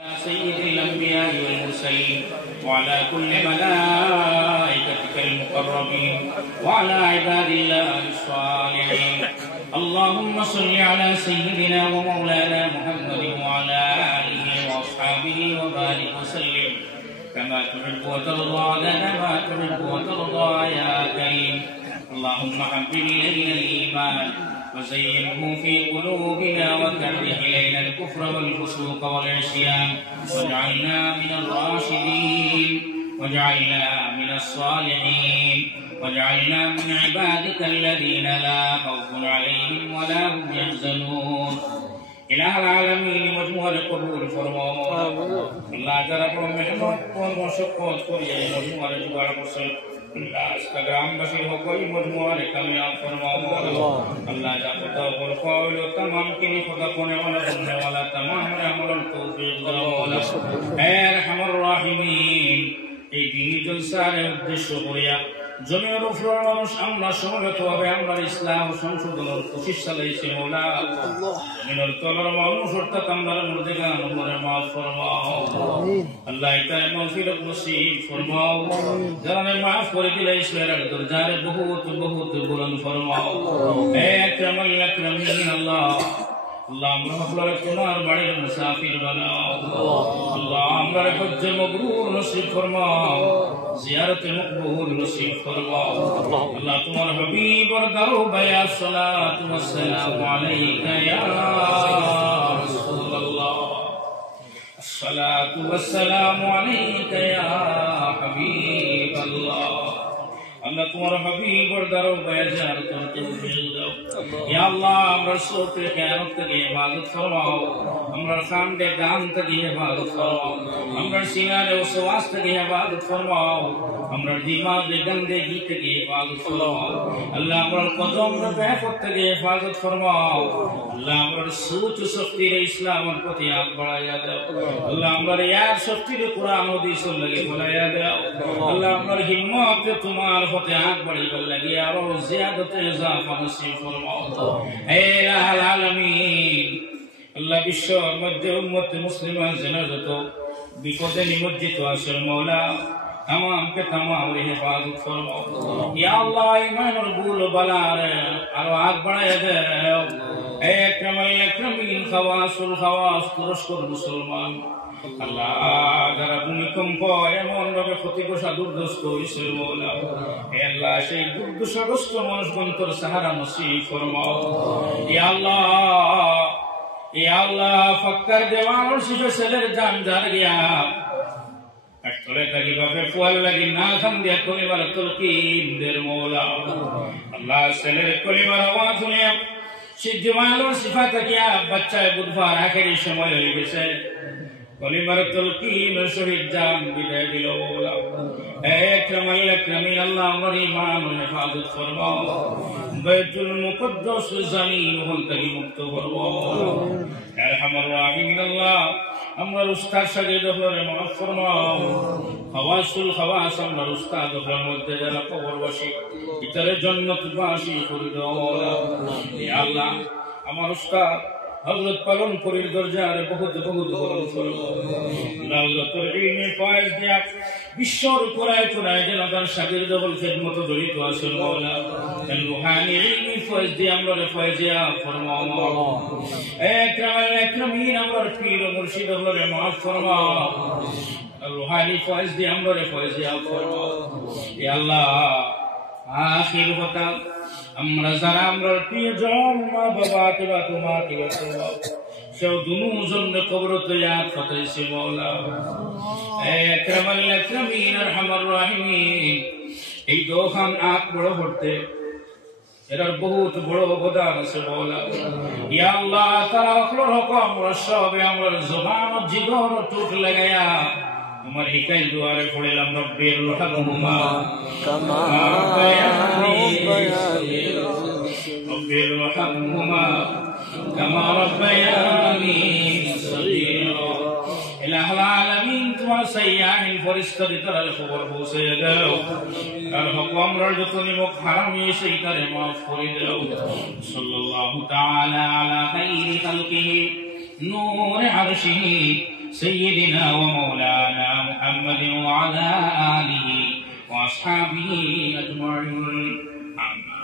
سيد الأنبياء والمرسلين وعلى كل ملائكتك المقربين وعلى عباد الله الصالحين. اللهم صل على سيدنا ومولانا محمد وعلى آله وأصحابه وبارك وسلم كما تحب وترضى على ما تحب وترضى يا كريم. اللهم حبب إلينا الإيمان وزينه في قلوبنا وكره إلينا الكفر والفسوق والعصيان واجعلنا من الراشدين واجعلنا من الصالحين واجعلنا من عبادك الذين لا خوف عليهم ولا هم يحزنون. إله العالمين مجموع القبول فرماؤ الله جل محمد ومشقات قرية مجموع الجبال قصر Instagram basi hokoi mujmuar kamyab farmao Allah jabta qul qawl tamam kini khuda kone wala sunne wala tamam amal tawfiq wala arhamar rahimin. এই দিনী জলসার উদ্দেশ্য করিয়া জমির উপর মানুষ আমরা সমবেত হবে আমরা ইসলাম সংশোধনের কোশিশ চালাইছি মওলা। জমির তলার মানুষ অর্থাৎ আমরা মুর্দেগান আমরে মাফ ফরমাও আল্লাহ তাআলা মাগফিরাত নসিব ফরমাও। যারা মাফ করে দিলে ঈশ্বরের দরজারে বহুত বহুত বুলন্দ ফরমাও। হে আকরামুল আকরামিন আল্লাহ আল্লাহ আমরা আপনার তোমার বাড়ির মুসাফির বানাও আল্লাহ আমরা হজ্জ মবরুর নসিব ফরমাও জিয়ারত মকবুল নসিব ফরমাও আল্লাহ তোমার হাবিবর দাও বায়া সালাতু ওয়াস সালামু আলাইকা ইয়া রাসূলুল্লাহ আসসালাতু ওয়াস সালামু আলাইকা ইয়া হাবিবাল্লাহ। আল্লাহ তোমার হাবিবর দাও বায়া জিয়ারত তৌফিক দাও ইয়া আল্লাহ আমরা সোতে কিয়ামত থেকে ইবাদত ফরমাও আমরা সামনে গান থেকে ইবাদত ফরমাও আমরা সিনারে ওয়াস থেকে ইবাদত ফরমাও আমরা দিমাগে গন্দে গীত থেকে ইবাদত ফরমাও আল্লাহ আমরা কদম বেফত থেকে ইবাদত ফরমাও আল্লাহ আমরা সোচ শক্তির ইসলামের প্রতি আগ বাড়াইয়া দাও আল্লাহ আমরা ইয়ার শক্তির কোরআন হাদিসের লাগি বলাইয়া দাও আল্লাহ আমরা হিম্মত তোমার প্রতি আগ বাড়াইবার লাগি আরো জিয়াদতে ইজাফা নসিব ফরমাও। হে ইলাহুল আলামিন আল্লাহ বিশ্বর মধ্যে উম্মত মুসলিমান যেন যত বিপদে নিমজ্জিত আছে মওলা তামামকে তামাম হেফাজত ফরমাও ইয়া আল্লাহ ইমানের বুল বালার আরো আগ বাড়াইয়া দাও। হে আকরামুল আকরামিন খাওয়াসুল খাওয়াস পুরস্কার মুসলমান আল্লাহ যারা ভূমিকম্প এমন ভাবে ক্ষতিগ্রস্ত দুর্দস্ত হয়েছে মওলা হে আল্লাহ সেই দুর্দশাগ্রস্ত মানুষগণের সাহারা নসিব ফরমাও ইয়া আল্লাহ ফক্কর দেওয়ানোর শিশু ছেলের জান জান গিয়া আসলে তাকি বাপে ফুয়াল লাগি না খান দিয়া কলিমার তলকিন দের মওলা আল্লাহ ছেলের কলিমার আওয়াজ শুনে সিদ্ধমালোর সিফাত কিয়া বাচ্চায় বুধবার আখেরি সময় হয়ে গেছে কলিমার তলকিন শহীদ জান বিদায় দিল মওলা। হে আকরামুল আকরামিন আল্লাহ আমার ঈমান ও হেফাজত ফরমাও বাইতুল মুকদ্দাস জমিন হল থেকে মুক্ত ফরমাও আরহামার রাহিমিন আল্লাহ আমার উস্তাদ সাজিদ হলরে মাফ ফরমাও খাওয়াসুল খাওয়াস আমার উস্তাদ হলর মধ্যে যারা কবরবাসী ইতরে জান্নাতবাসী করে দাও মওলা। হে আল্লাহ আমার উস্তাদ হযরত পালন করির দরজারে বহুত বহুত বরণ ফরমাও আল্লাহ তোর ইলমে ফয়েজ দিয়া বিশ্বর কোরায় কোরায় যেন তার শাগির্দ বল খিদমত জড়িত আছে মওলা তার রূহানি ইলমি ফয়েজ দিয়া আমরা ফয়েজিয়া ফরমাও মওলা। হে আকরামুল আকরামিন আমার পীর ও মুর্শিদ হলরে মাফ ফরমাও রূহানি ফয়েজ দিয়া আমরা ফয়েজিয়া ফরমাও ইয়া আল্লাহ আখির কথা আমরা যারা আমরা প্রিয়জন মা বাবা কিবা তোমার কিবা তোমার সেও দুজন কবরতে ইয়াদ ফাতাইছে মওলা। হে আকরামুল আকরামিন আরহামার রাহিমিন এই দোখান আট বড় করতে এটার বহুত বড় অবদান আছে মওলা। ইয়া আল্লাহ তারা অখলর হুকুম রসবে আমরা জবান ও জিগর টুট লাগায়া তোমার হিকাই দুয়ারে পড়িলাম রব্বির রহমহুমা কামা রব্বির রহমহুমা কামা রব্বায়ানি সগীরা। ইলাহুল আলামিন তোমার সাইয়াহিল ফেরেশতাদের তার খবর পৌঁছে দাও আর হুকুম র যত নিমক হারাম এসে তারে মাফ করে দাও। সাল্লাল্লাহু তাআলা আলা খাইরি খালকিহি নূর আরশিহি سيدنا ومولانا محمد وعلى آله وأصحابه أجمعين. آمين.